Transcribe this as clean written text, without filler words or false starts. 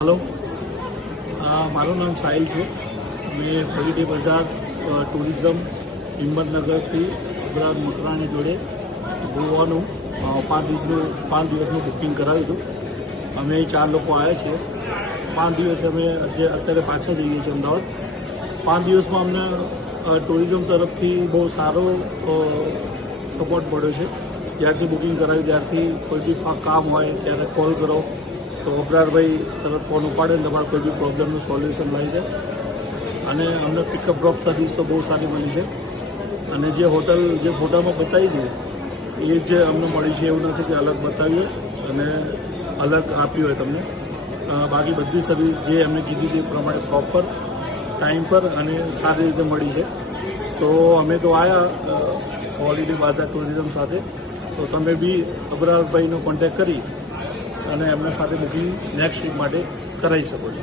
Hello, मारू नाम साहिल है। मैं हॉलिडे बजार टूरिज्म हिम्मतनगर थी गुजरात मकराणी जोड़े गोवा 5 दिवस बुकिंग कराव्યું હતું। અમે 4 લોકો આવ્યા છે। 5 દિવસ અમે અત્યારે પાછા જઈએ છીએ અમદાવાદ। 5 દિવસમાં અમને ટુરિઝમ તરફથી બહુ સારો સપોર્ટ મળ્યો છે। જ્યારથી બુકિંગ કરાવ્યું ત્યારથી કોઈ બી કામ હોય ત્યારે કોલ કરો તો અબરારભાઈ તરત ફોન ઉપાડે ને તમારા કોઈ બી પ્રોબ્લેમનું સોલ્યુશન મળી જાય। અને અમને પિકઅપ ડ્રોપ સર્વિસ તો બહુ સારી મળી છે। અને જે હોટલ જે ફોટામાં બતાવી છે એ જ અમને મળી છે, એવું નથી કે અલગ બતાવીએ અને અલગ આપી હોય તમને। બાકી બધી સર્વિસ જે એમને કીધી હતી એ પ્રમાણે પ્રોપર ટાઈમ પર અને સારી રીતે મળી છે। તો અમે તો આવ્યા હોલિડે બાજાર ટુરિઝમ સાથે, તો તમે બી અબરારભાઈનો કોન્ટેક્ટ કરી અને એમના સાથે બુકિંગ નેક્સ્ટ વીક માટે કરાવી શકો છો।